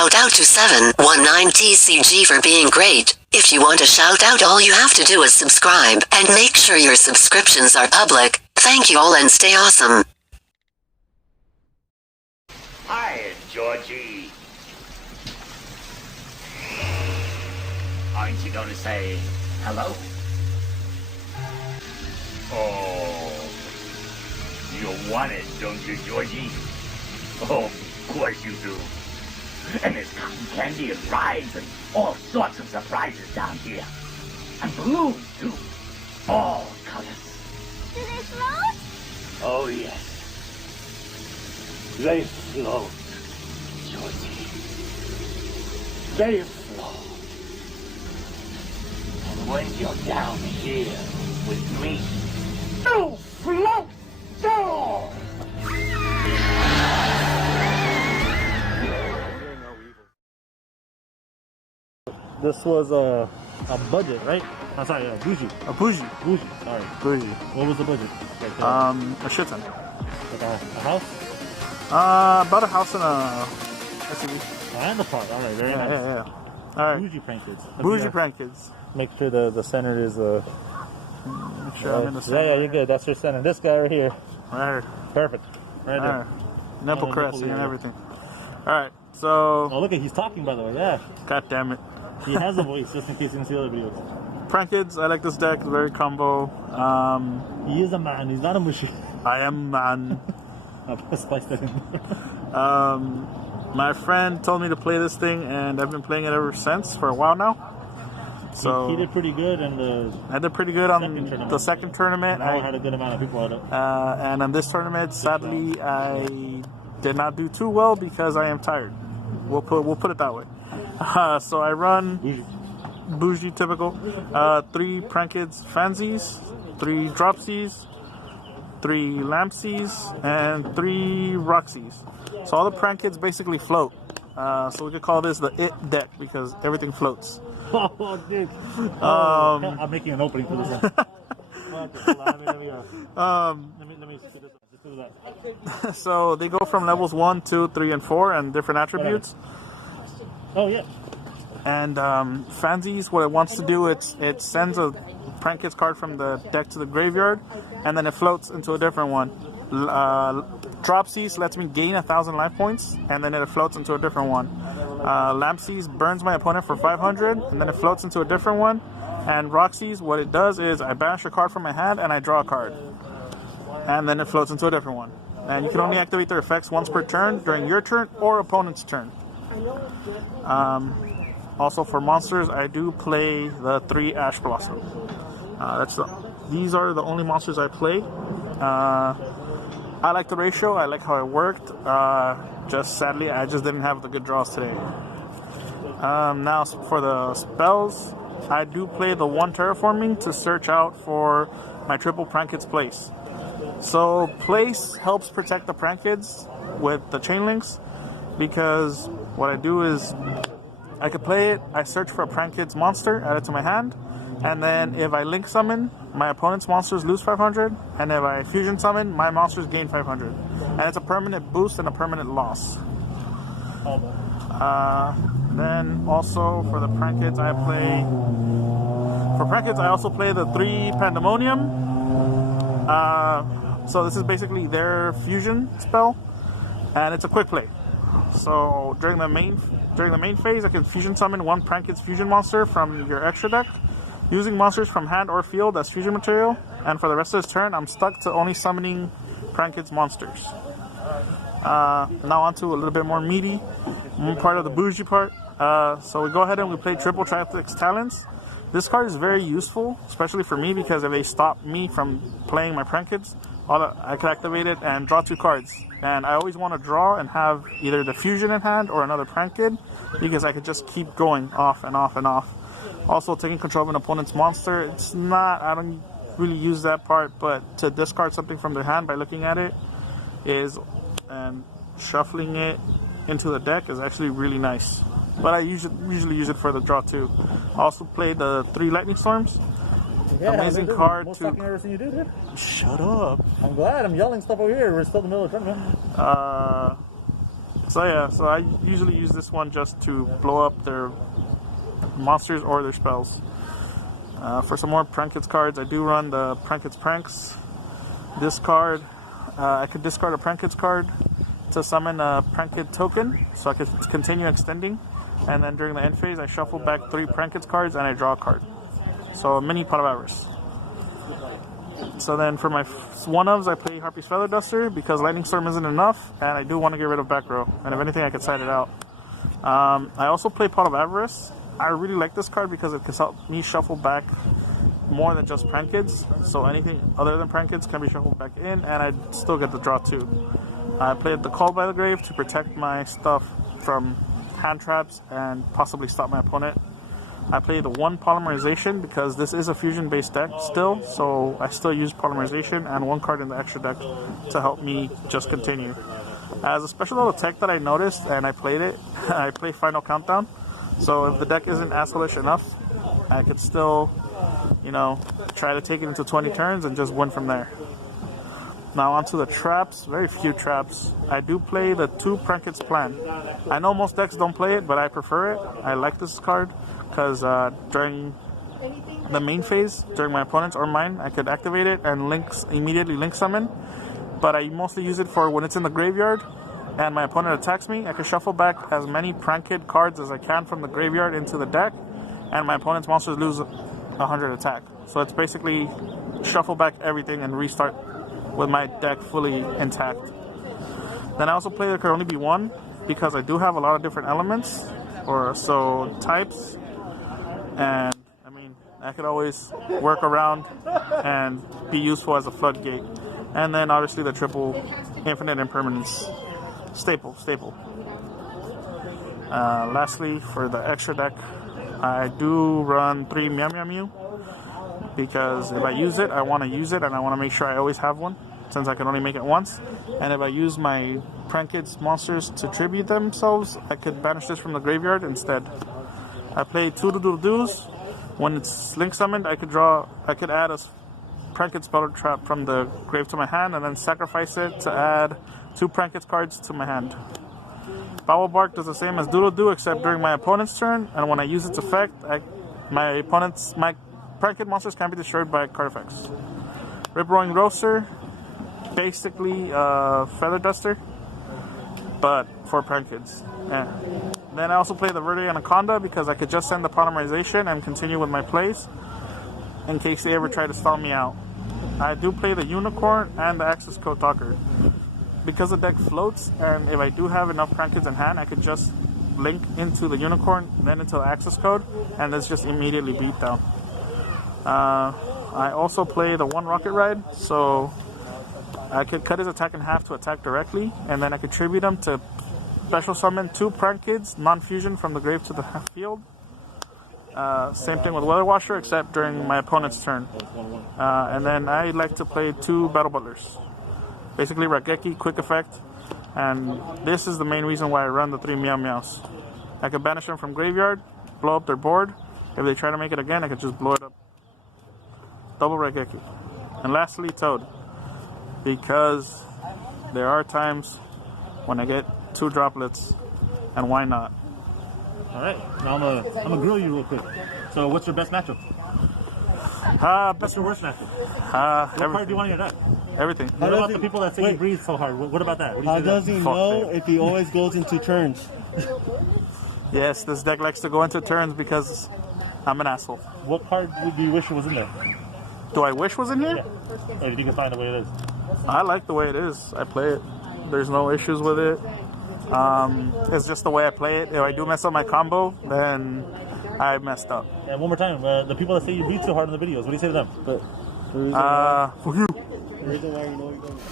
shout out to 719TCG for being great. If you want a shout out, all you have to do is subscribe, and make sure your subscriptions are public. Thank you all and stay awesome. Hi, Georgie. Aren't you going to say hello? Oh, you want it, don't you, Georgie? Oh, of course you do. And there's cotton candy and rides and all sorts of surprises down here. And balloons, too. All colors. Do they float? Oh, yes. They float, Georgie. They float. And when you're down here with me, you float down! This was a budget, right? I'm sorry, a bougie. A bougie. Bougie, sorry. Bougie. What was the budget? Like, A shit ton. like a house? About a house and a SUV. And the park. All right, very nice. Yeah. All right. Bougie prank kids. Bougie prank kids. Make sure the center is Make sure I'm in the center. yeah, you're good. That's your center. This guy right here. Right here. Perfect. Right there. Nipple Oh, caressing nipple, and yeah. everything. All right. So. Oh, look at he's talking, by the way. Yeah. God damn it. He has a voice, just in case you didn't see other videos. Prank kids. I like this deck. It's very combo. He is a man. He's not a mushy. I am man. I'll spice that in there. My friend told me to play this thing, and I've been playing it ever since for a while now. So he did pretty good in the I did pretty good on the second tournament. I had a good amount of people at it. And on this tournament, sadly, I did not do too well because I am tired. We'll put it that way. So I run bougie typical 3 prank kids fancies, 3 dropsies, 3 lampsies, and 3 roxies. So all the prank kids basically float. So we could call this the it deck because everything floats. Oh, dude. I'm making an opening for this one. Let me do that. So they go from levels 1, 2, 3, and 4 and different attributes. Oh, yeah. And fancies, what it wants to do, it sends a prank kids card from the deck to the graveyard, and then it floats into a different one. Dropsies lets me gain 1,000 life points, and then it floats into a different one. Lampsies burns my opponent for 500, and then it floats into a different one. And Roxies, what it does is I banish a card from my hand and I draw a card, and then it floats into a different one. And you can only activate their effects once per turn during your turn or opponent's turn. Also for monsters, I do play the 3 Ash Blossom. These are the only monsters I play. I like the ratio. I like how it worked. Just sadly, I just didn't have the good draws today. Now for the spells, I do play the 1 terraforming to search out for my triple prank kids place. So place helps protect the prank kids with the chain links, because what I do is I could play it, I search for a prank kids monster, add it to my hand, and then if I link summon, my opponent's monsters lose 500, and if I fusion summon, my monsters gain 500. And it's a permanent boost and a permanent loss. Then also for the prank kids, I also play the 3 Pandemonium. So this is basically their fusion spell, and it's a quick play. So during the main phase, I can fusion summon 1 prank kids fusion monster from your extra deck, using monsters from hand or field as fusion material, and for the rest of this turn, I'm stuck to only summoning prank kids monsters. Now on to a little bit more meaty part of the bougie part. So we go ahead and we play triple Triathlex Talents. This card is very useful, especially for me, because if they stop me from playing my prank kids, I can activate it and draw 2 cards. And I always want to draw and have either the fusion in hand or another prank kid, because I could just keep going off and off and off. Also, taking control of an opponent's monster, I don't really use that part, but to discard something from their hand by looking at it and shuffling it into the deck is actually really nice. But I usually use it for the draw too. I also play the 3 Lightning Storms. Yeah, amazing card most to... talking I've ever seen you do, dude. Shut up. I'm glad. I'm yelling stuff over here. We're still in the middle of the tournament. So yeah, so I usually use this one just to blow up their monsters or their spells. For some more Prankits cards, I do run the Prankits Pranks. Discard. I could discard a Prankits card to summon a Prankit token, so I could continue extending. And then during the end phase, I shuffle back 3 Prankits cards and I draw a card. So a mini Pot of Avarice. So then for my one-ofs, I play Harpy's Feather Duster because Lightning Storm isn't enough, and I do want to get rid of back row. And if anything, I could side it out. I also play Pot of Avarice. I really like this card because it can help me shuffle back more than just Prankits. So anything other than Prankits can be shuffled back in, and I still get the draw too. I played the Call by the Grave to protect my stuff from hand traps and possibly stop my opponent. I play the 1 Polymerization because this is a fusion-based deck still, so I still use Polymerization and 1 card in the extra deck to help me just continue. As a special little tech that I noticed, and I played it, I play Final Countdown. So if the deck isn't asshole-ish enough, I could still, you know, try to take it into 20 turns and just win from there. Now onto the traps, very few traps. I do play the 2 Prankits Plan. I know most decks don't play it, but I prefer it. I like this card because during the main phase, during my opponent's or mine, I could activate it and immediately link summon. But I mostly use it for when it's in the graveyard and my opponent attacks me. I can shuffle back as many Prankit cards as I can from the graveyard into the deck, and my opponent's monsters lose 100 attack. So it's basically shuffle back everything and restart with my deck fully intact. Then I also play there could only be 1 because I do have a lot of different elements or so types, and I mean I could always work around and be useful as a floodgate. And then obviously the triple infinite impermanence staple. Lastly, for the extra deck, I do run 3 Meow Meow Mew because if I use it, I want to use it and I want to make sure I always have one since I can only make it once. And if I use my Prankits monsters to tribute themselves, I could banish this from the graveyard instead. I play 2 Doodle-Doos. When it's link summoned, I could add a Prankit Speller Trap from the grave to my hand and then sacrifice it to add 2 Prankits cards to my hand. Bowel Bark does the same as Doodle-Doo except during my opponent's turn, and when I use its effect, my Prankit monsters can be destroyed by card effects. Rip-Roaring Roaster, basically Feather Duster, but for Prankits. Yeah. Then I also play the Verde Anaconda because I could just send the Polymerization and continue with my plays in case they ever try to stall me out. I do play the Unicorn and the Access Code Talker. Because the deck floats, and if I do have enough Prankits in hand, I could just link into the Unicorn, then into the Access Code, and it's just immediately beat down. I also play the 1 Rocket Ride, so I could cut his attack in half to attack directly, and then I could tribute him to special summon 2 Prankits, non-fusion from the grave to the field. Same thing with Weather Washer, except during my opponent's turn. And then I like to play 2 Battle Butlers. Basically Raigeki, quick effect. And this is the main reason why I run the 3 Meow Meows. I could banish them from graveyard, blow up their board. If they try to make it again, I could just blow it up. Double Raigeki. And lastly, Toad. Because there are times when I get 2 droplets, and why not? Alright, now I'm gonna grill you real quick. So what's your best matchup? What's your worst matchup? What card do you want in your deck? Everything. What about the people that say you breathe so hard? What about that? What do you How say does he Fuck know that. if he always goes into turns? Yes, this deck likes to go into turns because I'm an asshole. What card do you wish was in there? Do I wish was in here? Yeah. If you can find the way it is. I like the way it is. I play it. There's no issues with it. It's just the way I play it. If I do mess up my combo, then I messed up. And one more time, the people that say you breathe so hard in the videos, what do you say to them? But the reason why, For you. the reason why you know you're going to